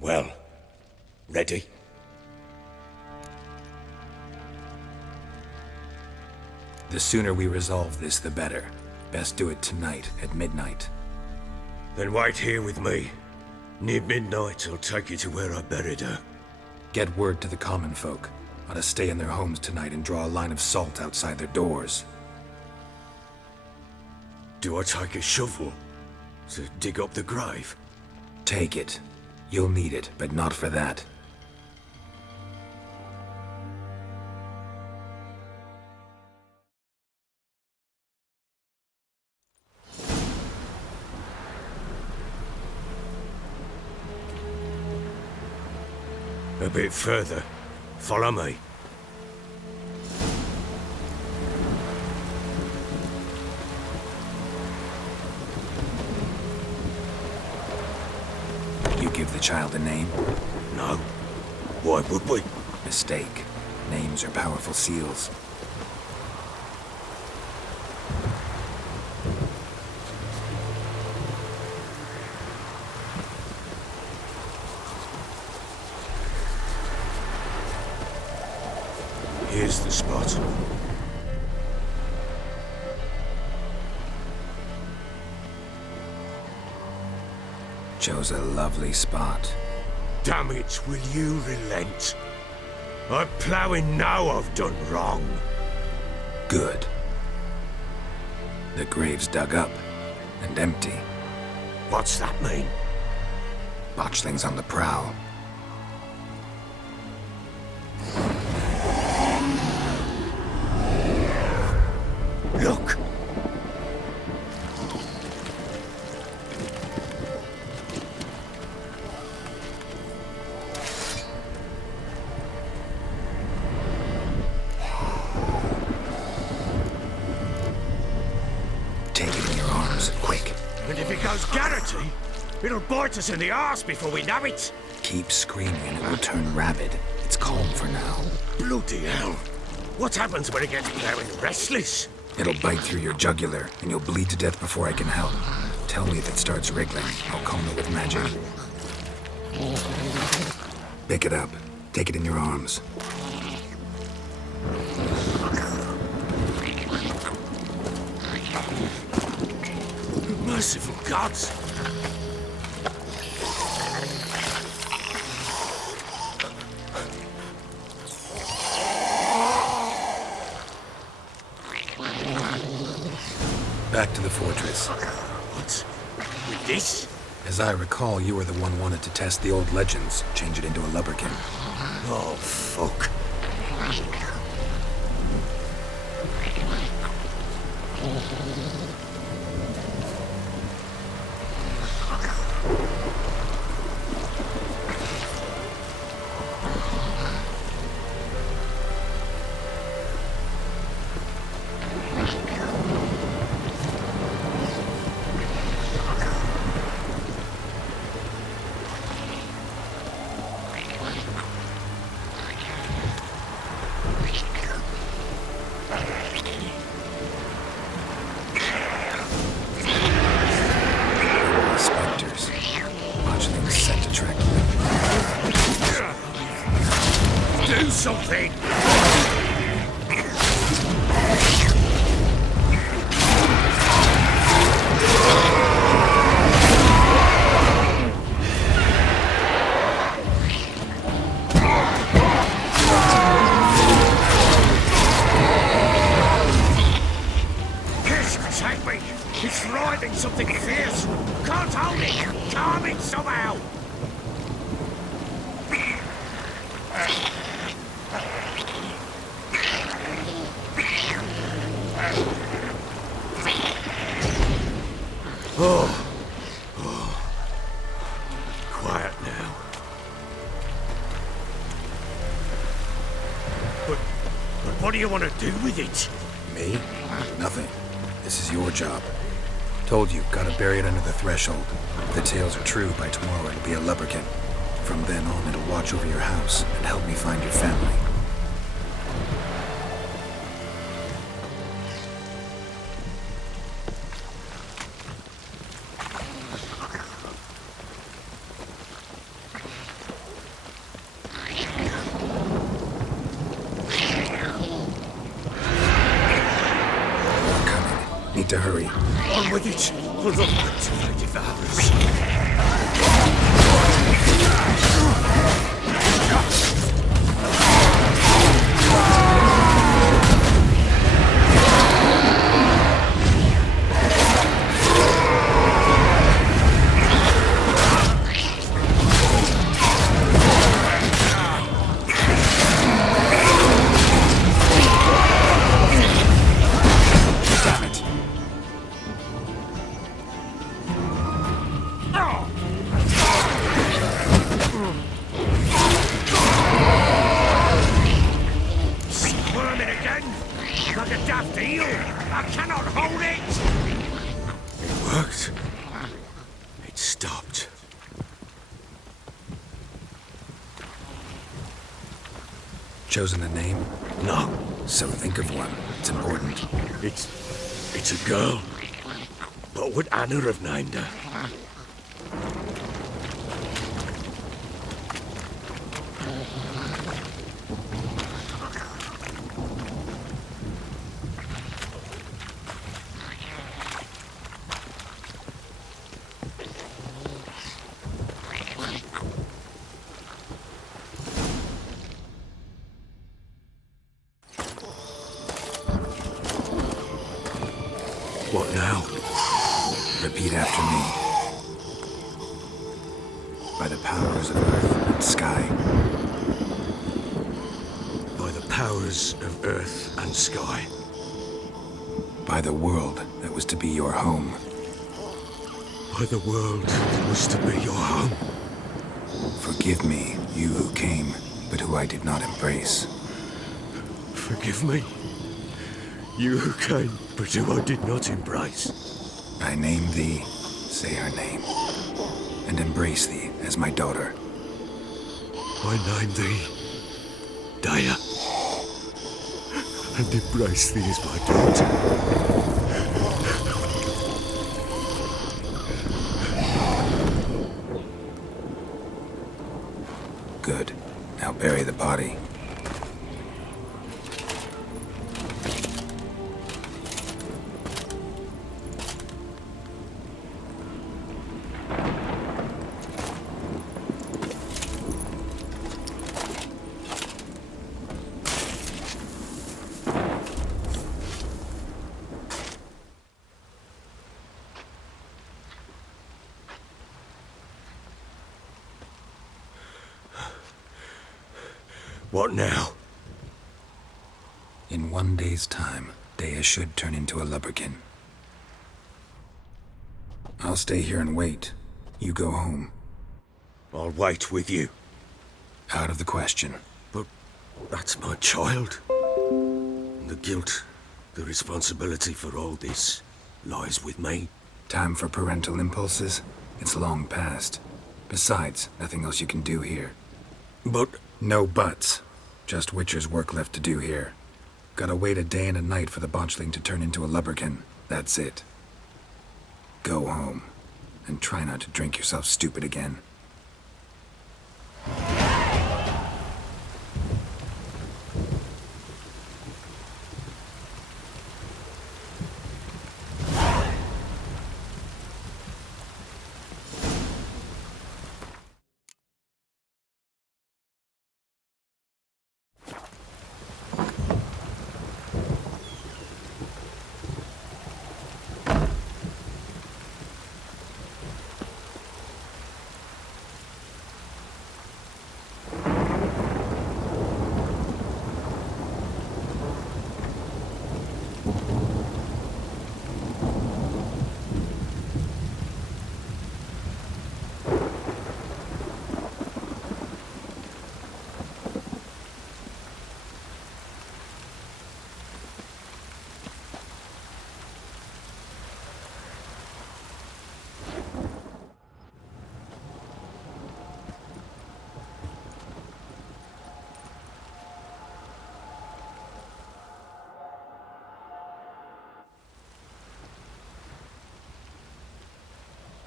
Well, ready? The sooner we resolve this, the better. Best do it tonight, at midnight. Then wait here with me. Near midnight, I'll take you to where I buried her. Get word to the common folk. Ought to stay in their homes tonight and draw a line of salt outside their doors. Do I take a shovel to dig up the grave? Take it. You'll need it, but not for that. A bit further. Follow me. You give the child a name? No. Why would we? Mistake. Names are powerful seals. Here's the spot. Chose a lovely spot. Damn it, will you relent? I'm ploughing now I've done wrong. Good. The grave's dug up and empty. What's that mean? Botchling's on the prowl. Look! Take it in your arms, quick. And if it goes Garrity, it'll bite us in the arse before we know it. Keep screaming and it will turn rabid. It's calm for now. Bloody hell. What happens when it gets very restless? It'll bite through your jugular, and you'll bleed to death before I can help. Tell me if it starts wriggling. I'll calm it with magic. Pick it up. Take it in your arms. Merciful gods! Back to the fortress. What? With this? As I recall, you were the one wanted to test the old legends, change it into a lubberkin. Oh, fuck. Spectres. Botchling's set to track you. Do something! Take me! It's writhing something fierce! Can't hold it! Calm it somehow! Oh. Quiet now. But what do you want to do with it? Me? Nothing. This is your job. Told you, gotta bury it under the threshold. If the tales are true, by tomorrow it'll be a lubberkin. From then on, it'll watch over your house and help me find your family. Need to hurry. On with it! For the until they devour us. Damn it. Squirming again! Like a daft eel! I cannot hold it! It worked. It stopped. Chosen a name? No, So think of one. It's important. it's a girl. What would Anna have named her? What now? Repeat after me. By the powers of earth and sky. By the powers of earth and sky. By the world that was to be your home. By the world that was to be your home. Forgive me, you who came, but who I did not embrace. Forgive me. You who came, but who I did not embrace. I name thee, say her name, and embrace thee as my daughter. I name thee Daya, and embrace thee as my daughter. Good. Now bury the body. What now? In 1 day's time, Dea should turn into a lubberkin. I'll stay here and wait. You go home. I'll wait with you. Out of the question. But that's my child. And the guilt, the responsibility for all this lies with me. Time for parental impulses? It's long past. Besides, nothing else you can do here. But No buts. Just Witcher's work left to do here. Gotta wait a day and a night for the botchling to turn into a lubberkin. That's it. Go home. And try not to drink yourself stupid again.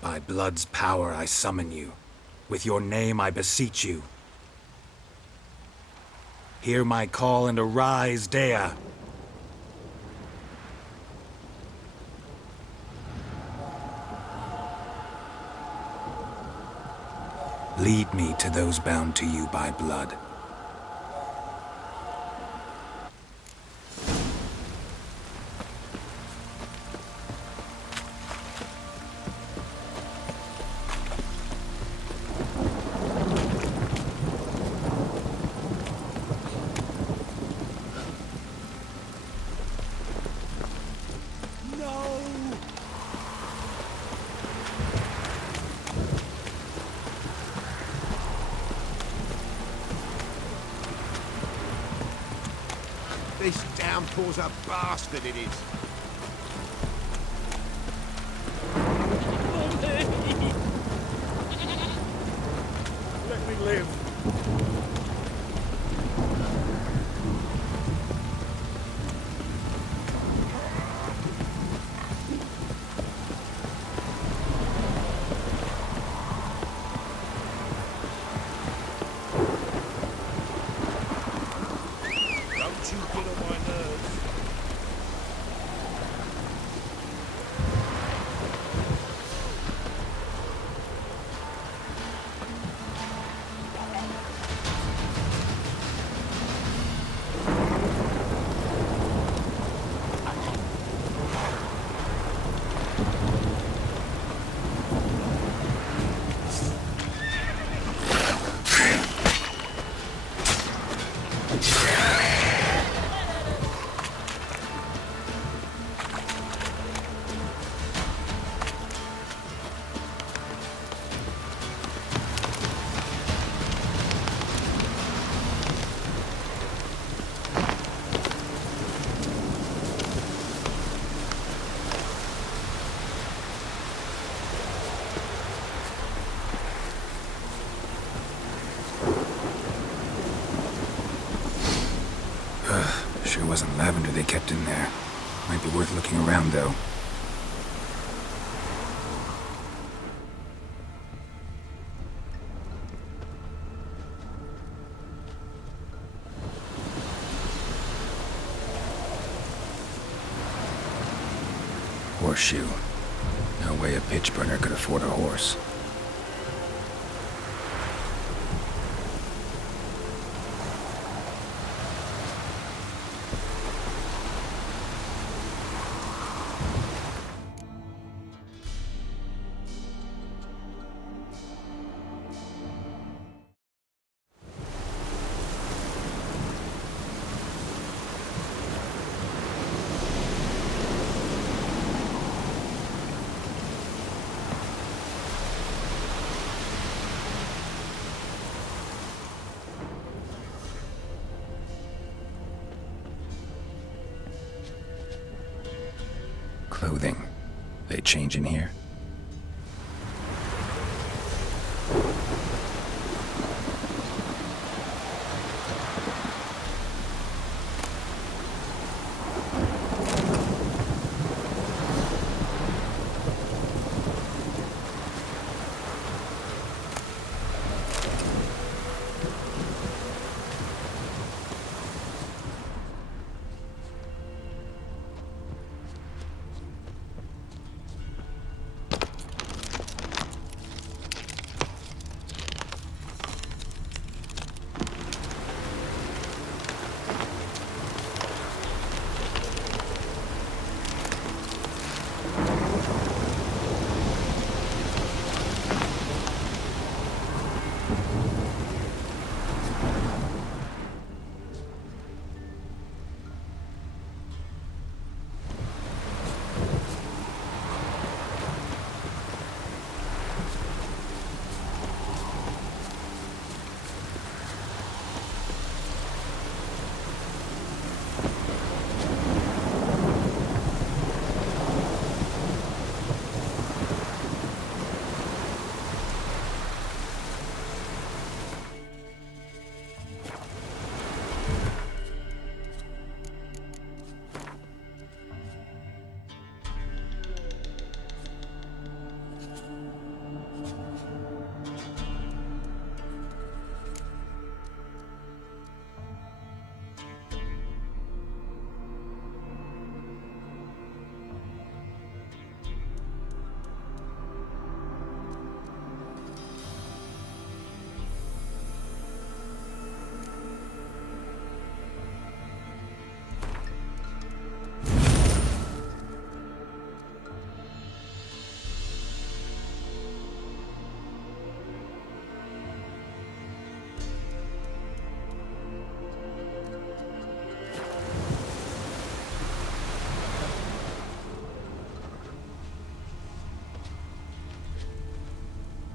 By blood's power I summon you. With your name I beseech you. Hear my call and arise, Dea. Lead me to those bound to you by blood. This downpour's a bastard, it is. Let me live. Don't you get on my nerves. Sure wasn't lavender they kept in there. Might be worth looking around, though. Horseshoe. No way a pitch burner could afford a horse. Clothing. They change in here?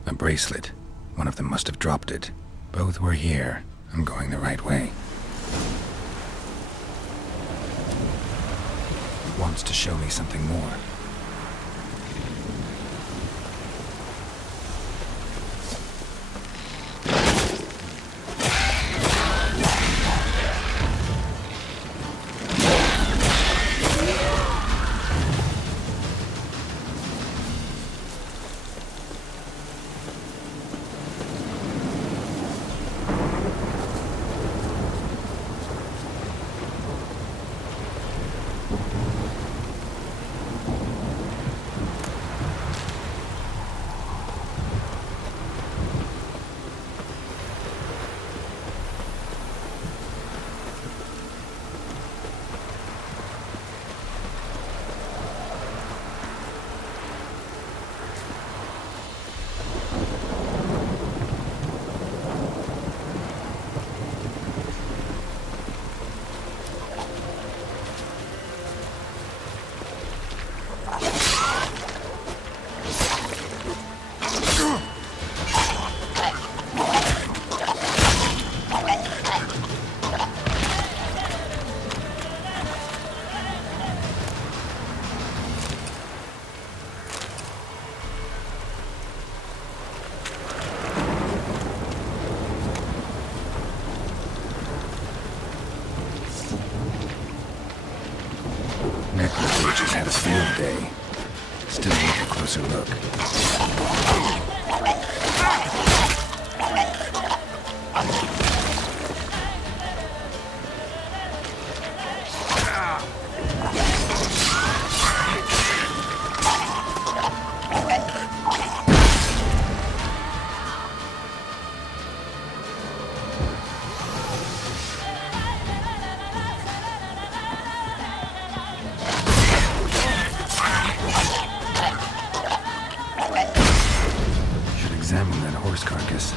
A bracelet. One of them must have dropped it. Both were here. I'm going the right way. He wants to show me something more. Necrophages had a field day. Still need a closer look. Examine that horse carcass.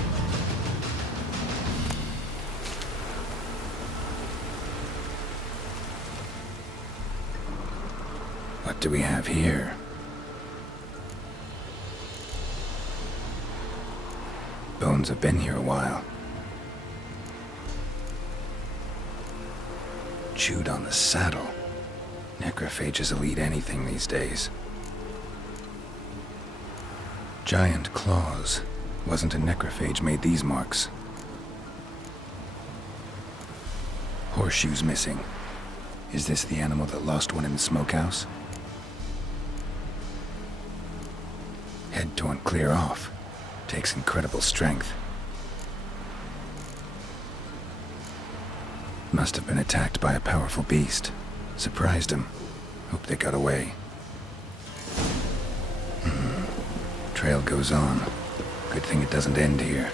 What do we have here? Bones have been here a while. Chewed on the saddle. Necrophages will eat anything these days. Giant claws. Wasn't a necrophage made these marks. Horseshoes missing. Is this the animal that lost one in the smokehouse? Head torn clear off. Takes incredible strength. Must have been attacked by a powerful beast. Surprised him. Hope they got away. Trail goes on. Good thing it doesn't end here.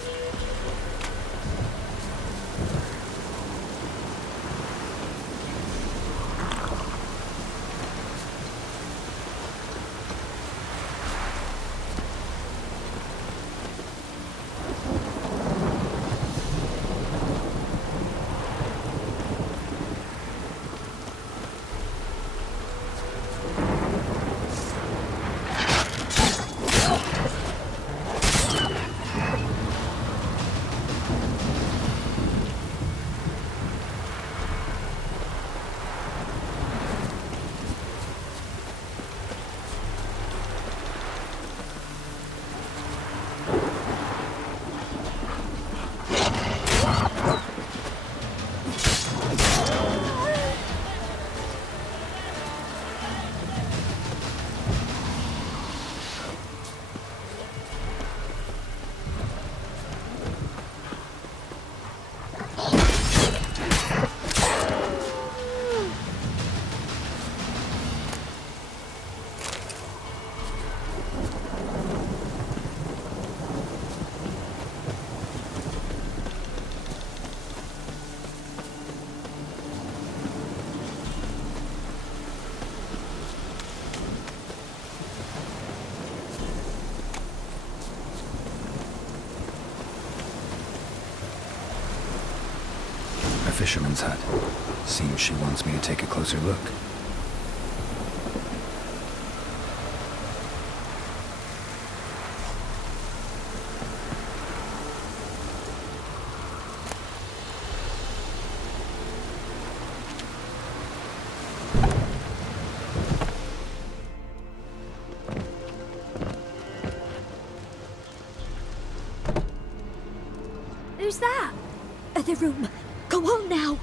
Fisherman's hut. Seems she wants me to take a closer look. Who's that? Other room. Go on now.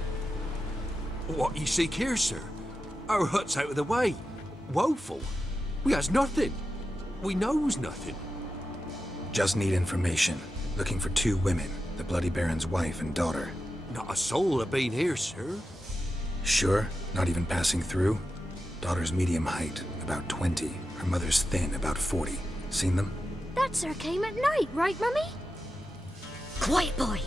What you seek here, sir? Our hut's out of the way. Woeful. We has nothing. We knows nothing. Just need information. Looking for 2 women, the Bloody Baron's wife and daughter. Not a soul have been here, sir. Sure? Not even passing through? Daughter's medium height, about 20. Her mother's thin, about 40. Seen them? That sir came at night, right, Mummy? Quiet, boy.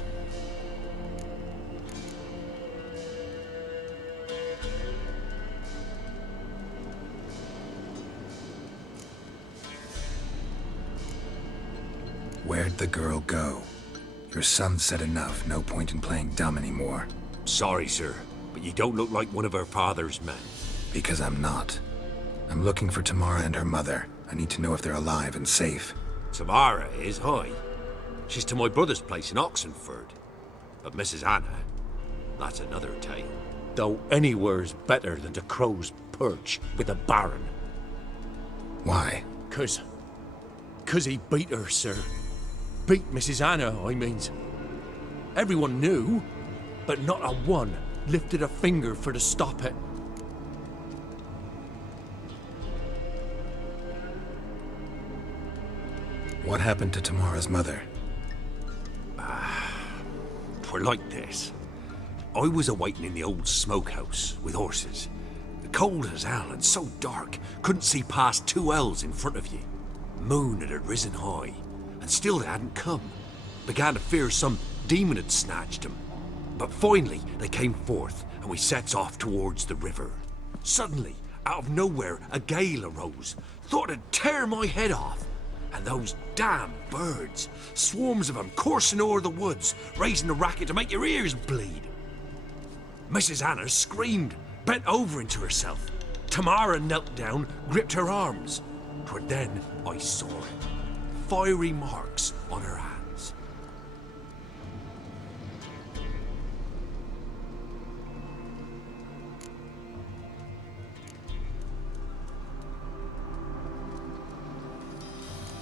Where'd the girl go? Your son said enough, no point in playing dumb anymore. Sorry, sir, but you don't look like one of our father's men. Because I'm not. I'm looking for Tamara and her mother. I need to know if they're alive and safe. Tamara is, hi. She's to my brother's place in Oxenford. But Mrs. Anna, that's another tale. Though anywhere's better than the Crow's Perch with a baron. Why? 'Cause he beat her, sir. Beat Mrs. Anna, I means. Everyone knew, but not a one lifted a finger for to stop it. What happened to Tamara's mother? Twere like this. I was awaiting in the old smokehouse with horses. Cold as hell and so dark, couldn't see past 2 ells in front of you. Moon had risen high, and still they hadn't come. Began to fear some demon had snatched them. But finally they came forth, and we sets off towards the river. Suddenly, out of nowhere, a gale arose. Thought it'd tear my head off. And those damn birds, swarms of them coursing o'er the woods, raising a racket to make your ears bleed. Mrs. Anna screamed, bent over into herself. Tamara knelt down, gripped her arms. 'Twere then I saw it. Fiery marks on her hands.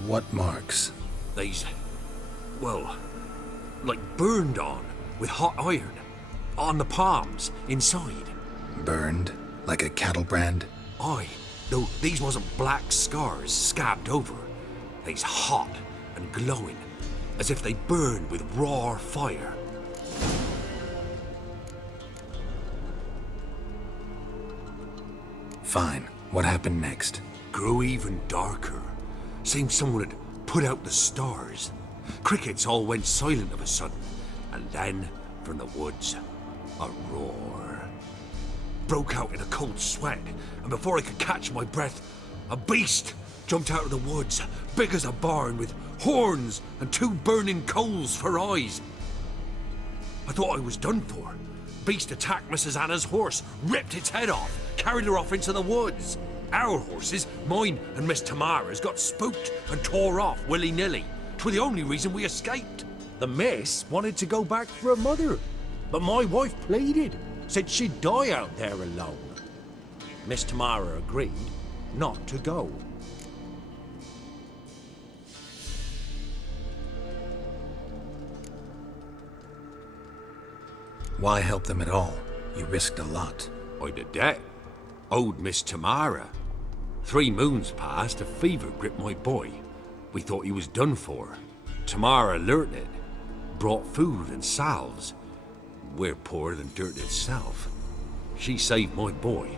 What marks? They's, well, like burned on with hot iron. On the palms, inside. Burned? Like a cattle brand? Aye, though these wasn't black scars scabbed over. They's hot and glowing, as if they burned with raw fire. Fine. What happened next? Grew even darker. Seemed someone had put out the stars. Crickets all went silent of a sudden, and then, from the woods, a roar. Broke out in a cold sweat, and before I could catch my breath, a beast jumped out of the woods, big as a barn, with horns and 2 burning coals for eyes. I thought I was done for. Beast attacked Mrs. Anna's horse, ripped its head off, carried her off into the woods. Our horses, mine and Miss Tamara's, got spooked and tore off willy-nilly. 'Twere the only reason we escaped. The miss wanted to go back for her mother, but my wife pleaded, said she'd die out there alone. Miss Tamara agreed not to go. Why help them at all? You risked a lot. I'd a debt. Owed Miss Tamara. 3 moons passed, a fever gripped my boy. We thought he was done for. Tamara learnt it. Brought food and salves. We're poorer than dirt itself. She saved my boy.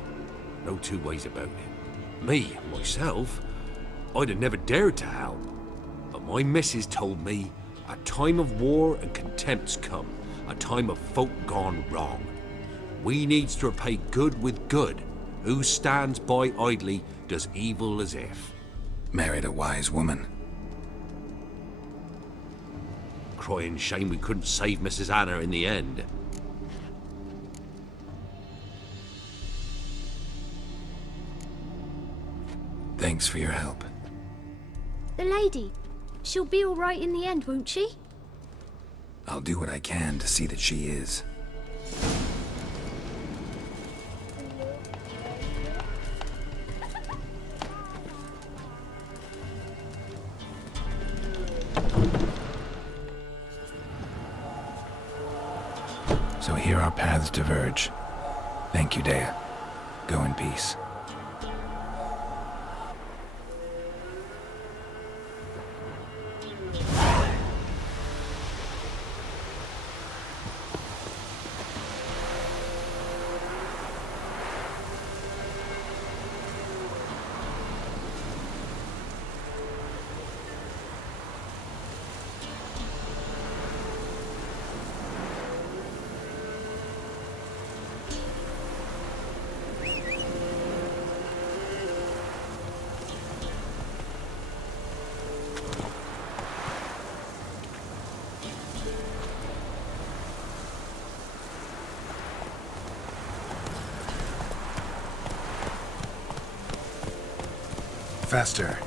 No 2 ways about it. Me, myself, I'd have never dared to help. But my missus told me a time of war and contempt's come. A time of folk gone wrong. We needs to repay good with good. Who stands by idly does evil as if. Married a wise woman. Crying shame we couldn't save Mrs. Anna in the end. Thanks for your help. The lady. She'll be all right in the end, won't she? I'll do what I can to see that she is. here our paths diverge. Thank you, Dea. Go in peace. Faster.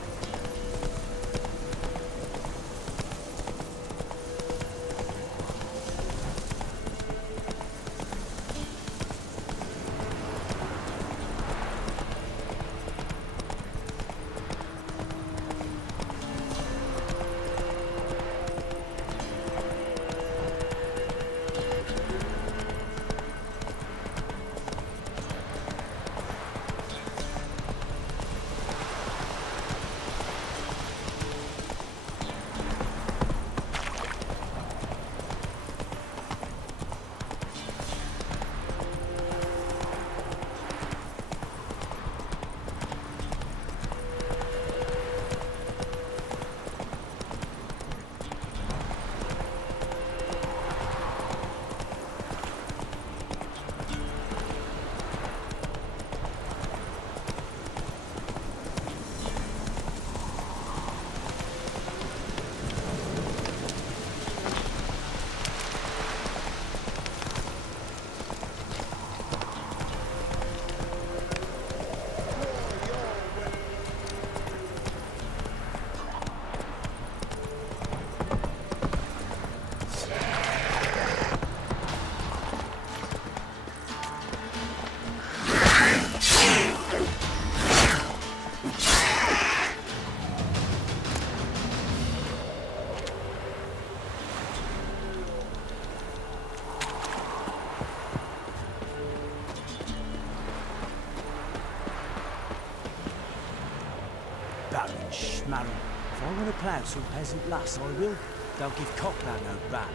Schmarren. If I want to plough some peasant lass, I will. They'll give Cockbat no bat.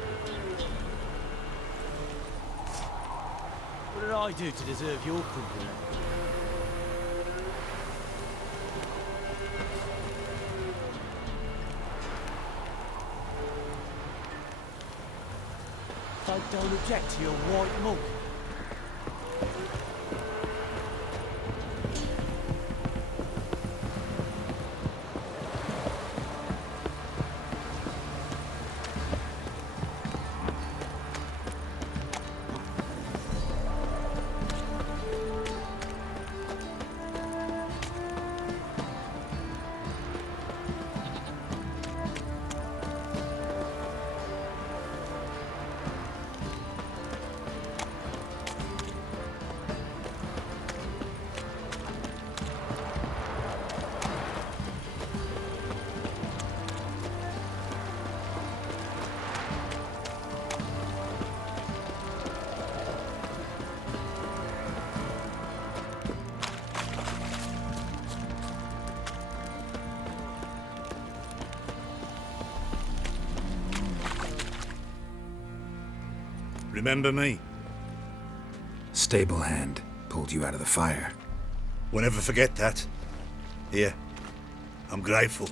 What did I do to deserve your company? Folk don't object to your white monk. Remember me? Stable hand pulled you out of the fire. We'll never forget that. Here, I'm grateful.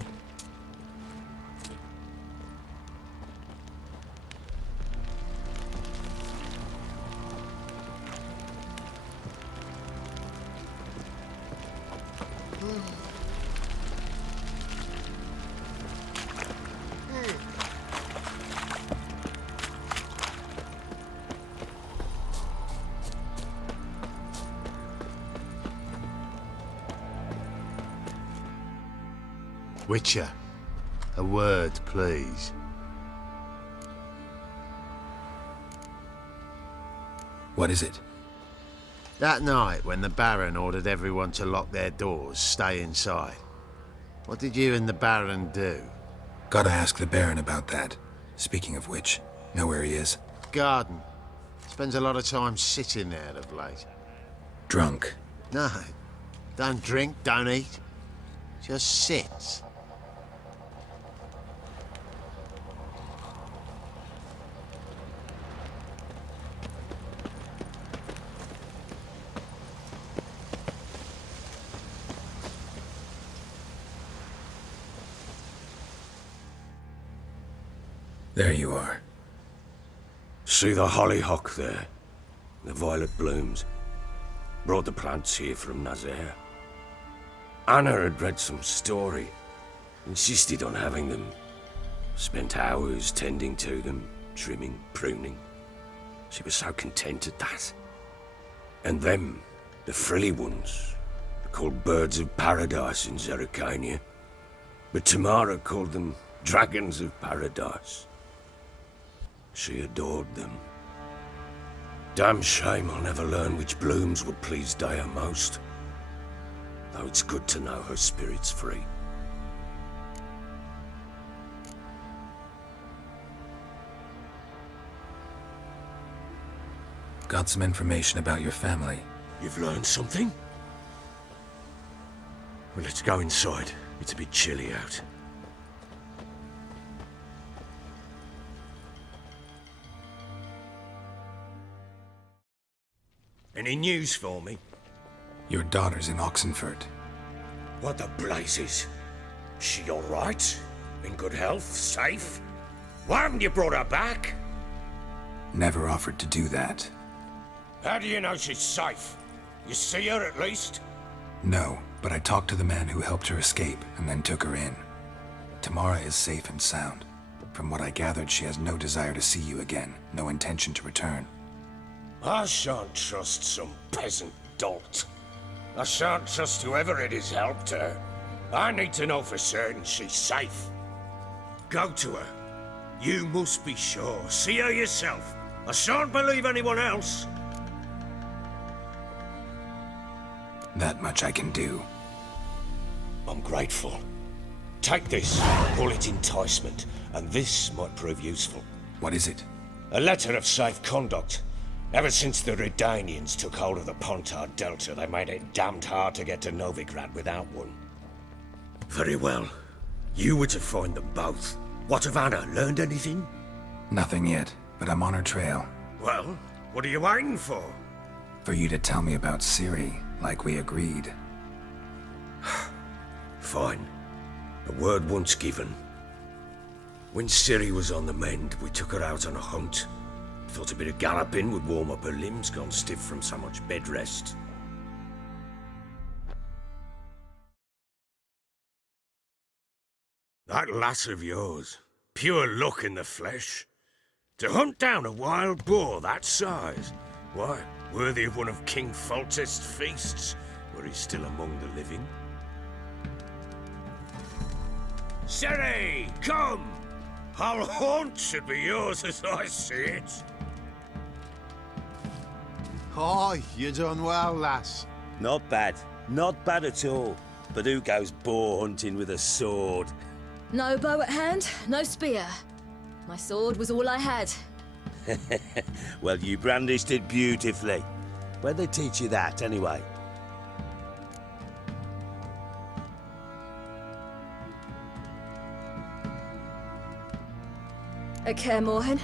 Witcher, a word, please. What is it? That night when the Baron ordered everyone to lock their doors, stay inside. What did you and the Baron do? Gotta ask the Baron about that. Speaking of which, know where he is? Garden. Spends a lot of time sitting there of late. Drunk. No, don't drink, don't eat. Just sits. There you are. See the hollyhock there? The violet blooms. Brought the plants here from Nazaire. Anna had read some story. Insisted on having them. Spent hours tending to them, trimming, pruning. She was so content at that. And them, the frilly ones, are called birds of paradise in Zerrikania. But Tamara called them dragons of paradise. She adored them. Damn shame I'll never learn which blooms would please Dea most. Though it's good to know her spirit's free. Got some information about your family. You've learned something? Well, let's go inside. It's a bit chilly out. Any news for me? Your daughter's in Oxenford. What the blazes? She all right? In good health? Safe? Why haven't you brought her back? Never offered to do that. How do you know she's safe? You see her at least? No, but I talked to the man who helped her escape and then took her in. Tamara is safe and sound. From what I gathered, she has no desire to see you again, no intention to return. I shan't trust some peasant dolt. I shan't trust whoever it is helped her. I need to know for certain she's safe. Go to her. You must be sure. See her yourself. I shan't believe anyone else. That much I can do. I'm grateful. Take this. Call it enticement. And this might prove useful. What is it? A letter of safe conduct. Ever since the Redanians took hold of the Pontar Delta, they made it damned hard to get to Novigrad without one. Very well. You were to find them both. What of Anna? Learned anything? Nothing yet, but I'm on her trail. Well, what are you waiting for? For you to tell me about Ciri, like we agreed. Fine. A word once given. When Ciri was on the mend, we took her out on a hunt. Thought a bit of galloping would warm up her limbs, gone stiff from so much bed rest. That lass of yours, pure luck in the flesh. To hunt down a wild boar that size, why, worthy of one of King Foltest's feasts, were he still among the living. Ciri, come! Our haunt should be yours as I see it. Aye, you done well, lass. Not bad. Not bad at all. But who goes boar hunting with a sword? No bow at hand, no spear. My sword was all I had. Well, you brandished it beautifully. Where'd they teach you that, anyway? At Kaer Morhen.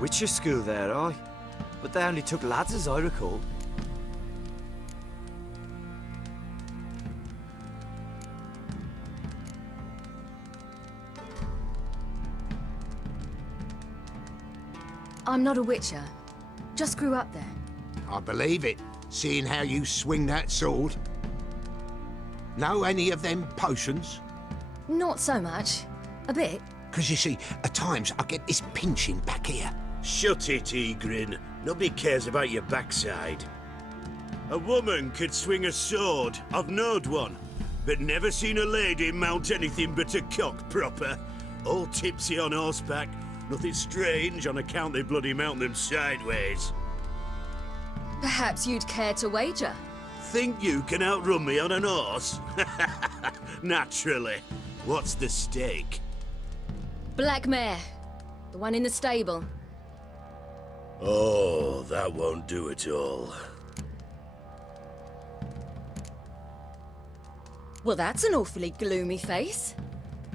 Witcher school there, aye. But they only took lads as I recall. I'm not a witcher. Just grew up there. I believe it, seeing how you swing that sword. Know any of them potions? Not so much. A bit. Because you see, at times I get this pinching back here. Shut it, Egrin. Nobody cares about your backside. A woman could swing a sword. I've knowed one. But never seen a lady mount anything but a cock proper. All tipsy on horseback. Nothing strange on account they bloody mount them sideways. Perhaps you'd care to wager? Think you can outrun me on an horse? Naturally. What's the stake? Black mare. The one in the stable. Oh, that won't do it all. Well, that's an awfully gloomy face.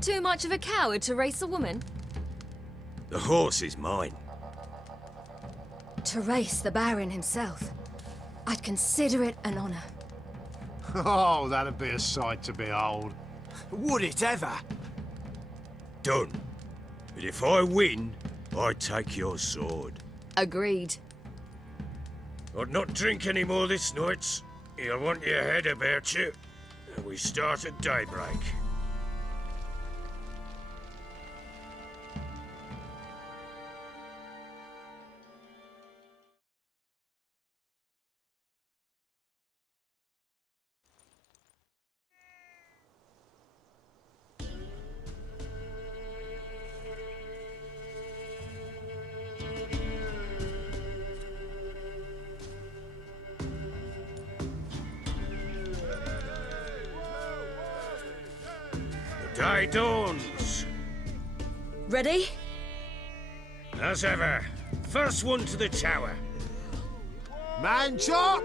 Too much of a coward to race a woman? The horse is mine. To race the Baron himself. I'd consider it an honor. Oh, that'd be a sight to behold. Would it ever? Done. But if I win, I take your sword. Agreed. I'd not drink any more this night. You'll want your head about you. And we start at daybreak. The day dawns. Ready? As ever, first one to the tower. Man chop!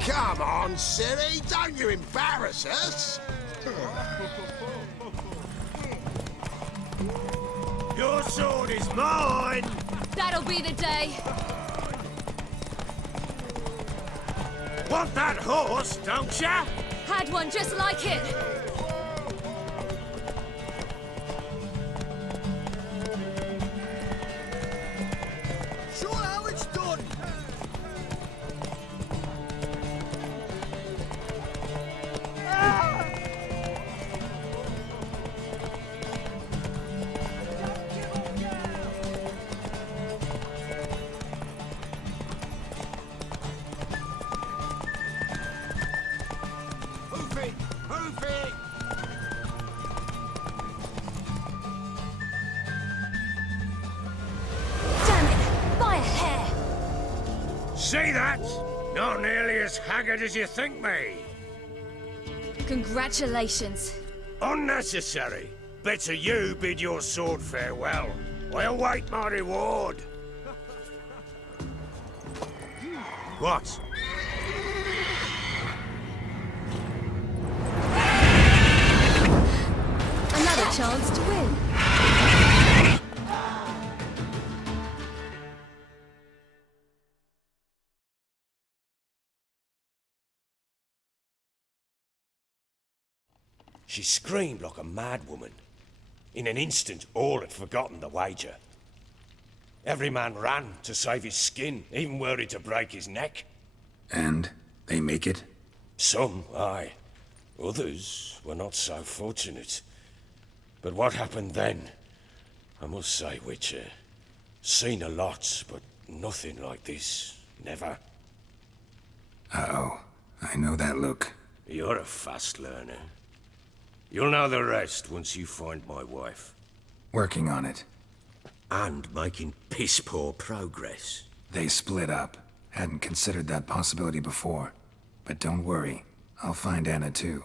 Come on, silly, don't you embarrass us! Your sword is mine! That'll be the day. Want that horse, don't ya? Had one just like it. Sure how it's done! Hoof it! Hoof it! Damn it! By a hair. See that? Not nearly as haggard as you think me. Congratulations. Unnecessary. Better you bid your sword farewell. I await my reward. What? Another chance to win. She screamed like a mad woman. In an instant, all had forgotten the wager. Every man ran to save his skin, even worried to break his neck. And they make it? Some, aye. Others were not so fortunate. But what happened then? I must say, Witcher, seen a lot, but nothing like this. Never. Uh-oh. I know that look. You're a fast learner. You'll know the rest once you find my wife. Working on it. And making piss-poor progress. They split up. Hadn't considered that possibility before. But don't worry. I'll find Anna too.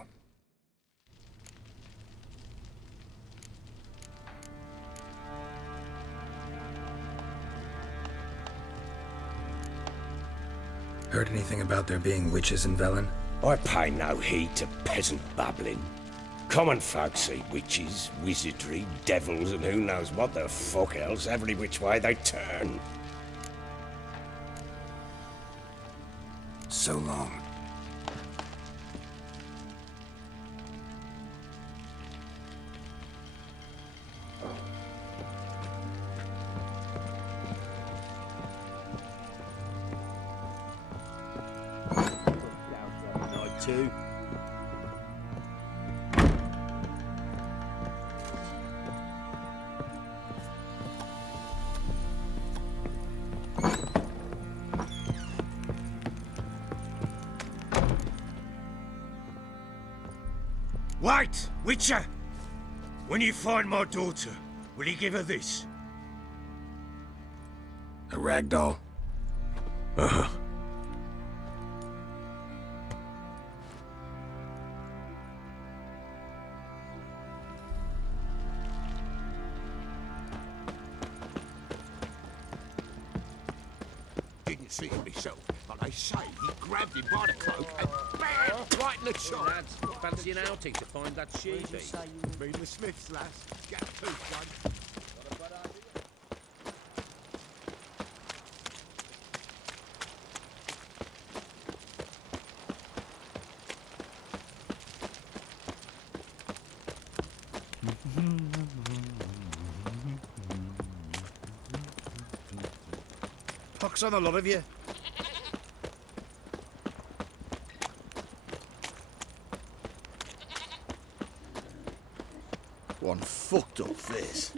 Heard anything about there being witches in Velen? I pay no heed to peasant babbling. Common folk see witches, wizardry, devils, and who knows what the fuck else every which way they turn. So long. Night too. Wait, Witcher! When you find my daughter, will you give her this? A ragdoll? Uh-huh. seeing myself, but they say he grabbed him by the cloak and bam, right in the chop. Lads, fancy an outing to find that Where'd you sheepy. say you Mean the Smiths, lass. Get a tooth one. Pox on a lot of you. One fucked up face.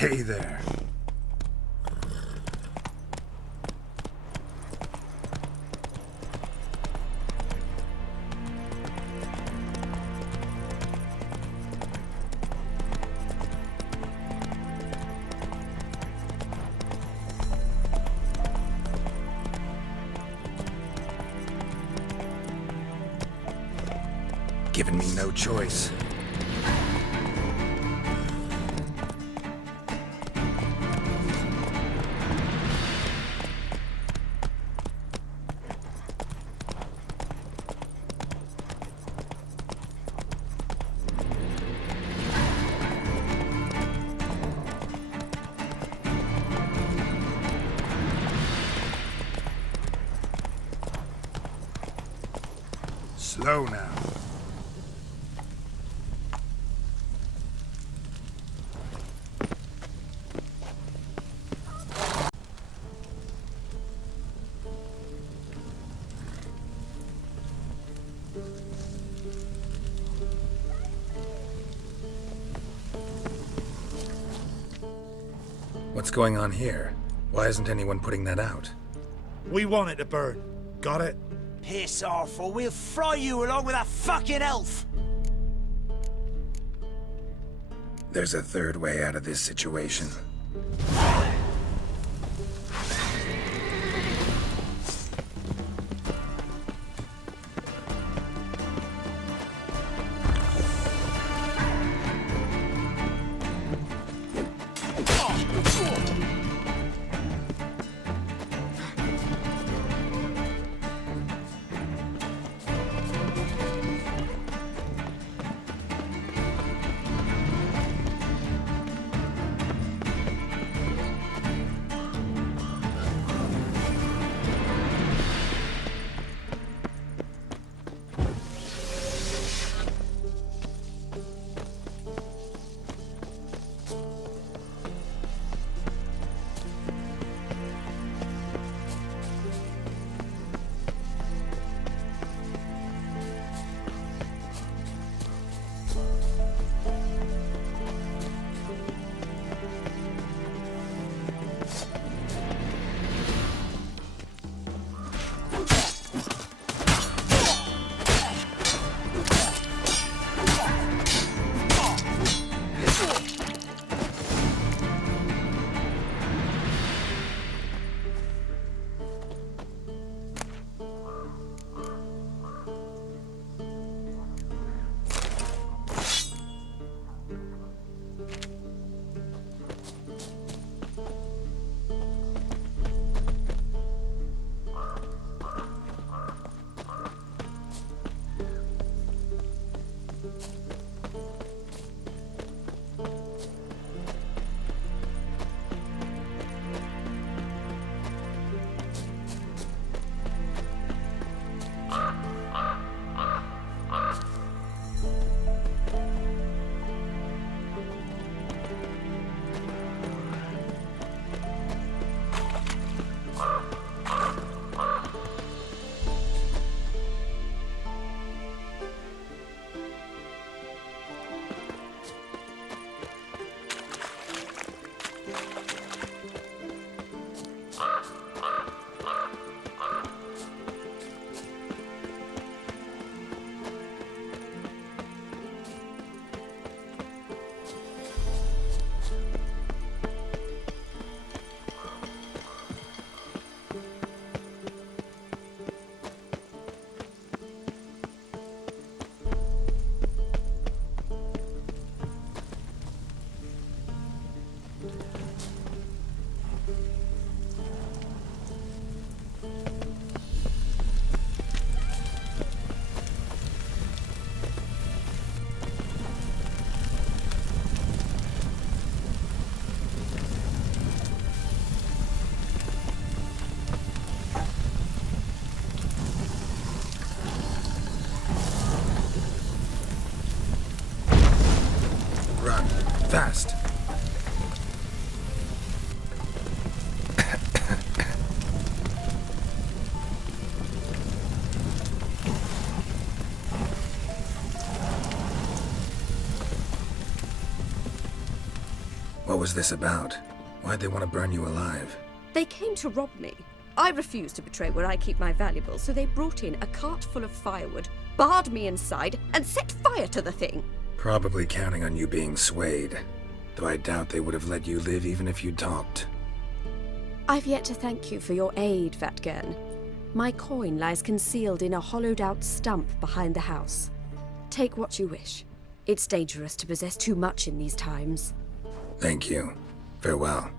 Hey there. Given me no choice. Slow now. What's going on here? Why isn't anyone putting that out? We want it to burn. Got it? piss off, or we'll fry you along with a fucking elf! There's a third way out of this situation. was this about? Why'd they want to burn you alive? They came to rob me. I refused to betray where I keep my valuables, so they brought in a cart full of firewood, barred me inside, and set fire to the thing. Probably counting on you being swayed. Though I doubt they would have let you live even if you talked. I've yet to thank you for your aid, Vatgern. My coin lies concealed in a hollowed-out stump behind the house. Take what you wish. It's dangerous to possess too much in these times. Thank you. Farewell.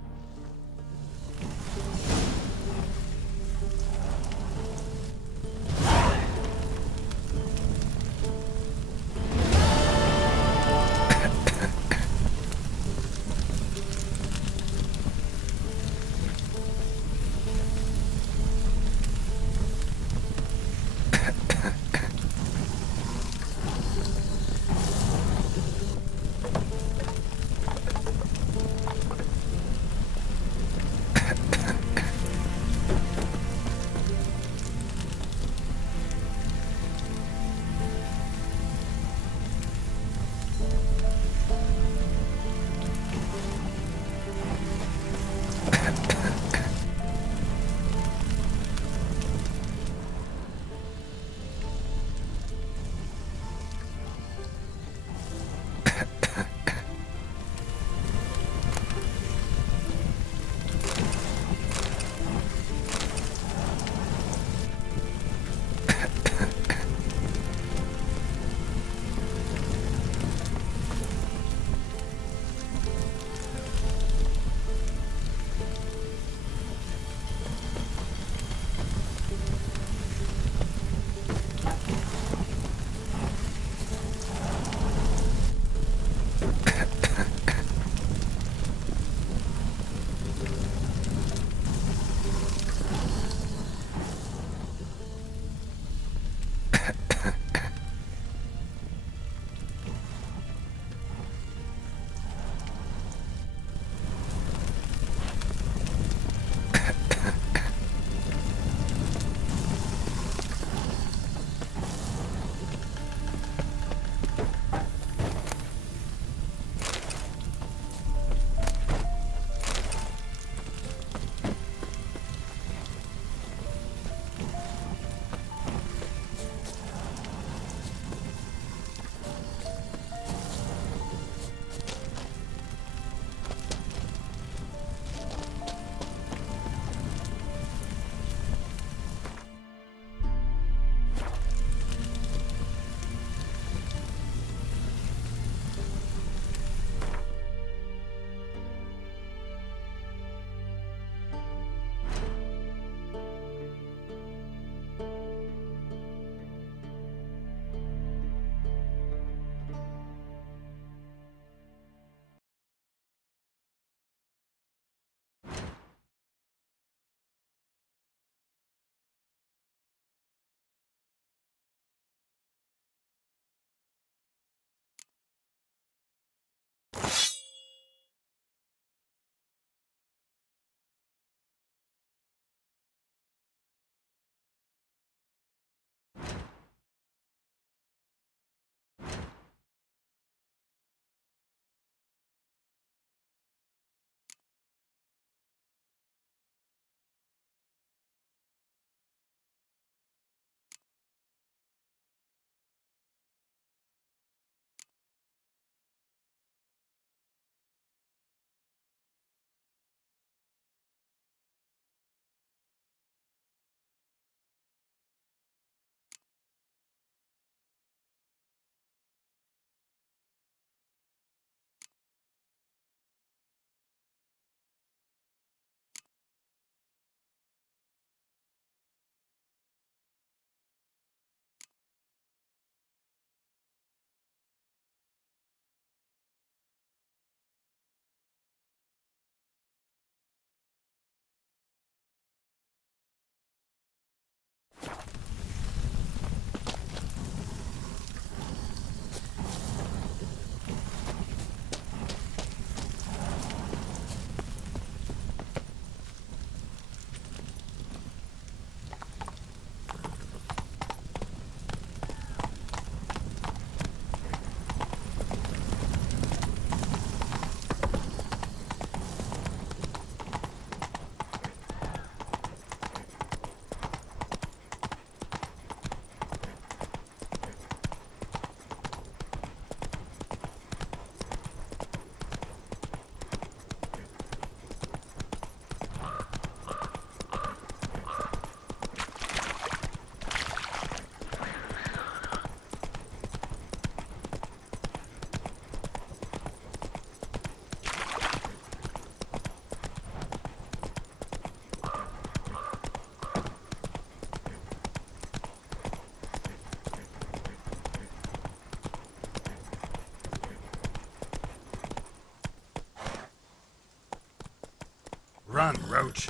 run, Roach.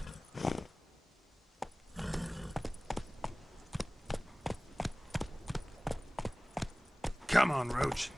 Come on, Roach.